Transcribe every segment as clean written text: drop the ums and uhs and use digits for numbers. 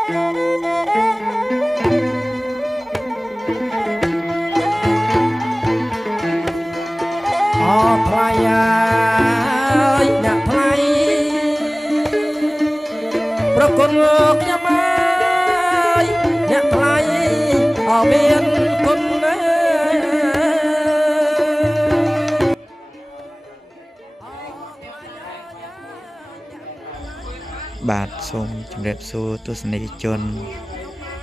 ថ្លៃអើយអ្នកថ្លៃប្រគុណខ្ញុំអើយអ្នកថ្លៃអមានគុណបាទសូមជម្រាបសួរទស្សនិកជន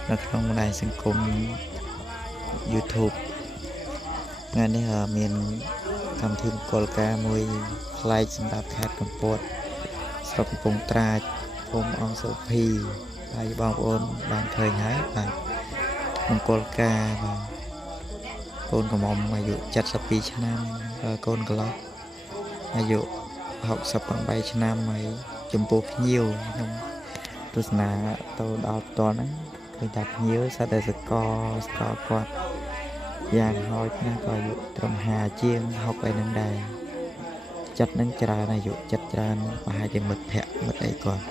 នៅក្នុងបណ្ដាញសង្គម YouTube ថ្ងៃនេះមានកម្មវិធីមង្គលការមួយផ្លែកសម្រាប់ខេត្តកំពតស្រុកកំពង់ត្រាចភូមិអង្គសុភីហើយបងប្អូនបានឃើញហើយបាទមង្គលការបាទកូនកំមុំអាយុ72ឆ្នាំកូនកន្លោះអាយុ68ឆ្នាំហើយចំពោះភ្ញៀវខ្ញុំទស្សនាទៅដល់ផ្ទាល់ហ្នឹងឃើញថាភ្ញៀវសិតតែសកលគាត់យ៉ាងហោចណាស់ក៏អាយុត្រឹម50ជាង60អីហ្នឹងដែរចិត្តនឹងច្រើនអាយុចិត្តច្រើនប្រហែលជាមិត្តភ័ក្តិមិត្តអីគាត់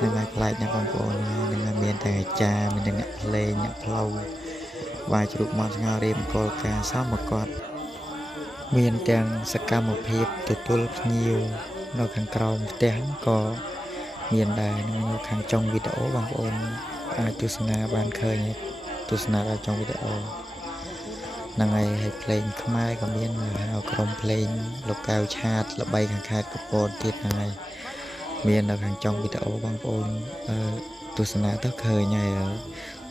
នឹងឲ្យផ្លែកណាបងប្អូននឹងមានទាំងអាចារ្យមានទាំងអ្នកភ្លេងអ្នកផ្លូវវាយជ្រូកមកស្ងោរៀបមង្គលការសមមកគាត់មានទាំងសកម្មភាពទទួលភ្ញៀវនៅខាងក្រោមផ្ទះក៏មានដែរនៅខាងចុងវីដេអូបងប្អូនអាចទស្សនាបានឃើញទស្សនាដល់ចុងវីដេអូហ្នឹងហើយភ្លេងខ្មែរក៏មានហៅក្រុមភ្លេងលោកកៅឆាតល្បីខាងខេត្តកំពតទៀតហ្នឹងហើយមាននៅខាងចុងវីដេអូបងប្អូនទស្សនាទៅឃើញហើយ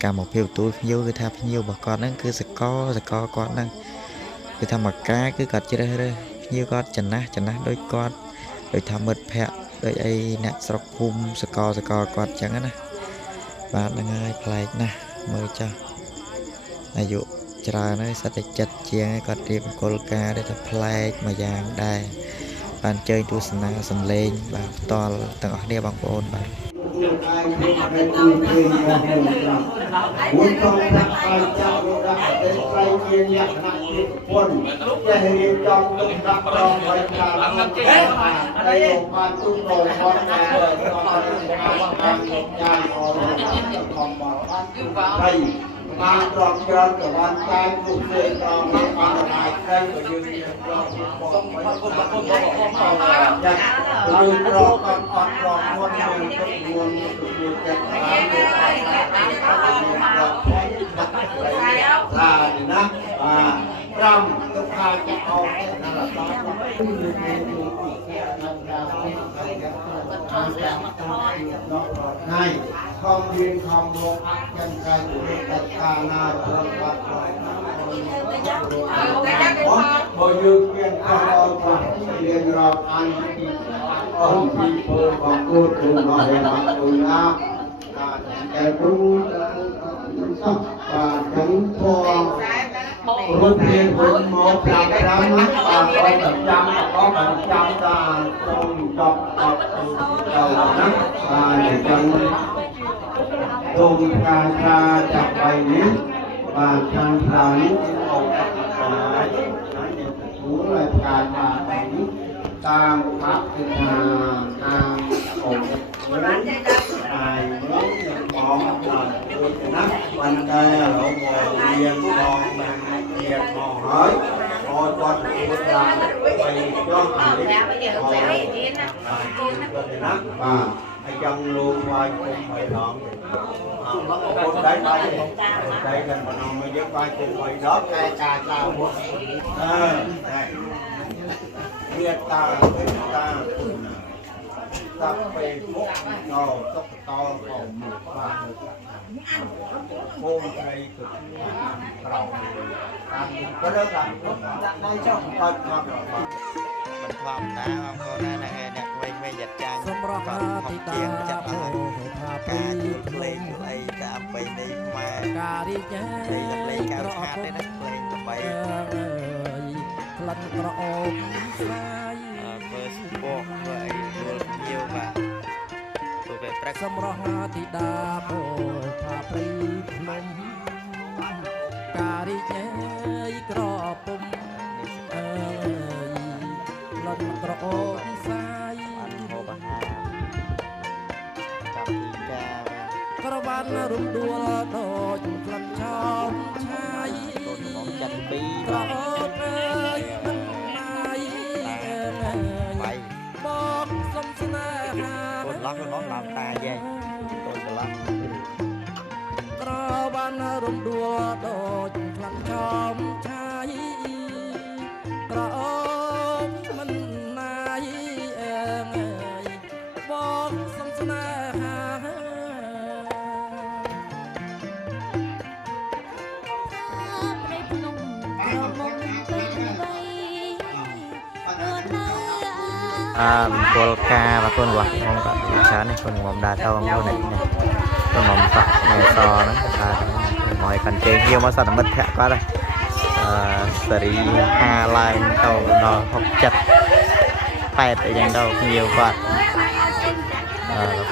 កម្មវិធីទទួលភ្ញៀវគឺថាភ្ញៀវរបស់គាត់ហ្នឹងគឺសកលគាត់ហ្នឹងគឺថាមកការគឺគាត់ជ្រើសរើសភ្ញៀវគាត់ចំណាស់ដូចគាត់ដូចថាមិត្តភ័ក្តិដូចអីអ្នកស្រុកភូមិសកលគាត់អញ្ចឹងណាបាទហ្នឹងហើយប្លែកណាស់មើលចាស់អាយុច្រើនហើយសិតតែចិត្តជាងគាត់រៀបមង្គលការដែលថាប្លែកមួយយ៉ាងដែរបានជើញទស្សនាសំឡេងបាទផ្ទាល់ទាំងអស់គ្នាបងប្អូនបាទមួយកងថាឲ្យចាប់រកដាក់តែស្រីមានលក្ខណៈជាប្រពន្ធចេះរៀបចំទុកដាក់រងឲ្យខាងនោះហើយលោកបានទុកដល់គាត់តែគាត់បានយ៉ាងអរខំមកហើយបានត្រង់ច្រើនក៏បានតែទុកទេត្រង់បានហើយតែក៏យើងមានត្រង់សូមអរគុណចាស់យើងត្រង់អត់ត្រង់មុនយើងទុកមុនចិត្តបានថាណាប្រាំទុកខាចាក់អស់ណាស់បាទហើយខំរៀនខំលោកចិនកាយវិទ្យាកាណាត្រង់បាត់បើយើងមានខំអត់ប្រាស់រៀនរាប់អានពីអស់ពីពលរបស់គូគ្រូរបស់របស់គូណាតែគ្រូសុខបាទចឹងធម៌រូបភាពវិញមក5បាទឲ្យចាំអត់ចាំតាចូលចប់អត់ដល់ណាបាទចឹងសូមការថាចាប់ไปនេះបាទខាងក្រៅនេះអត់បាទហើយគួរឲ្យការបាទនេះតាមបាក់គឺថាតាមអង្គបានចេះដល់ហើយមកបងដល់ដូចណាបានតែឥឡូវមករៀនបងបានរៀនមកហើយអត់គាត់พูดដល់ไปចុះអានេះណាបាទហើយចង់លោកស្វាយគុំឲ្យដងអូនដៃកាន់ម្ដងមកយើងបាយគុំឲ្យដងតែការចៅមុខវាតាតាពេលមុខដល់តុកតលของបាទគោមត្រីទឹកក្រោមតាមព្រឹកតាមដាក់ដៃចុះគាត់គាត់មិនធម្មតាបងប្អូនណាអ្នកវែងយ៉ាត់ចាញ់សម្រាប់ទីតាចាប់ឲ្យការភ្លេងអីតាមបីនៃខ្មែរការរីករាយភ្លេងកៅឆាតទេណាភ្លេងល្បីក្លិនក្រអូបស្វាយធ្វើស្ពកធ្វើអីធ្វើញៀវបាទទៅពេលព្រឹកសម្រាប់ទីតាពោផាព្រីភ្នំការរីករាយក្រពុំក្លិនក្រអូបស្វាយបានហូបអាហារកម្មវិធីការក្រ បានរំដួលដូចក្លិនឆោមឆាយបងចាត់ពីក្រអូបអើយមិនណាយបាយបងសុំស្នេហាកូនឡោះកូនឡោះឡើងតាយឯងកូនឡោះក្របានរំដួលដូចក្លិនឆោមឆាយក្រអូបមិនណាយបងសុំស្នេហាពលកាvà con quạt con quạt sáng này con ngồm đa tao con này con ngồm sọ người sò nó mọi cần chơi nhiều mà sao nó mất thẹn quá đây xử lý hà lai tàu nó học chặt phải tại dành đâu nhiều quạt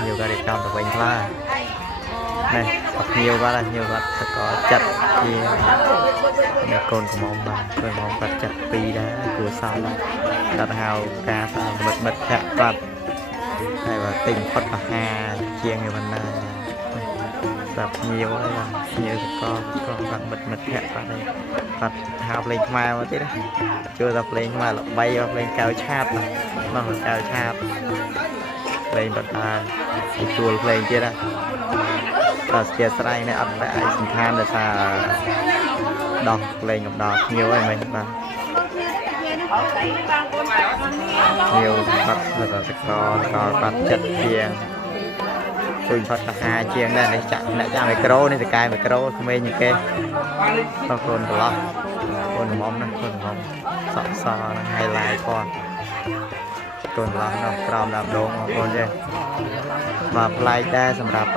nhiều cái để trong tập bánh pha này học nhiều quá là nhiều quạt có chặt thì con của mong quạt chặt pi đá của sao đặt hào ca sao mật thẹn quạt hay là tình phật và hà chia người mình tập nhiều là nhiều con mật thẹn quạt đây quạt hào lên mai mà thế đấy chưa tập lên mai là bay lên cao chát này nó cao chát lên bật chùa lên kia đây và chia sẻ này ăn tại sinh than là sao đọc lên ngọc đọc nhiều anh mình và nhiều vật là sẽ có vật chất chiên tôi vật là hai chiên đây này chặn lại chạm micro này thì cài micro không mấy những cái nó còn đó còn móng này còn móng sọ nó hay lại con còn đó nó còn làm đồ con chứ và play đâyสำหรับ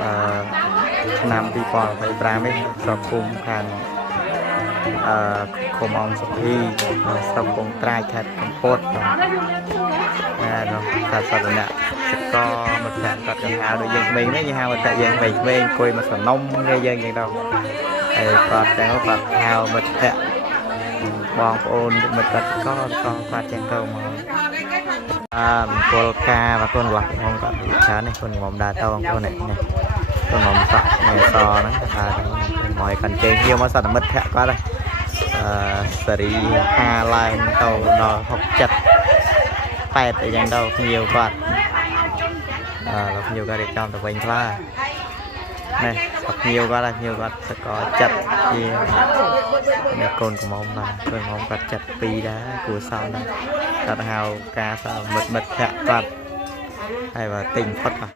นำปีปอไปปลาไม่สอบคุมคันคมองสุพีสอบคงตรายแคทคำโพดขาดสัตว์เนี่ยก็มันแทนกับยังหาโดยยังไม่ไม่ยังหามันแต่ยังไม่คุยมาสนมngayยังยังđâuไอ้ก็แต่ก็ปัดหาวมันแทนบองโอนมันก็ปัดแจงเก่ามาពលកាvà con quạt con quạt sáng này con ngồm đa tao con này này con ngồm sọ người sò nó mọi cần chơi nhiều mà sao nó mất thẹn quá đây xử lý hà lai tàu nó học chặt phải tại dành đâu nhiều quạt nhiều cái để trong tập bánh pha này học nhiều quá là nhiều quạt sẽ có chặt thì con của mong quạt chặt pi đá của sao này đặt hào ca sao mật thẹn quạt hay là tình phật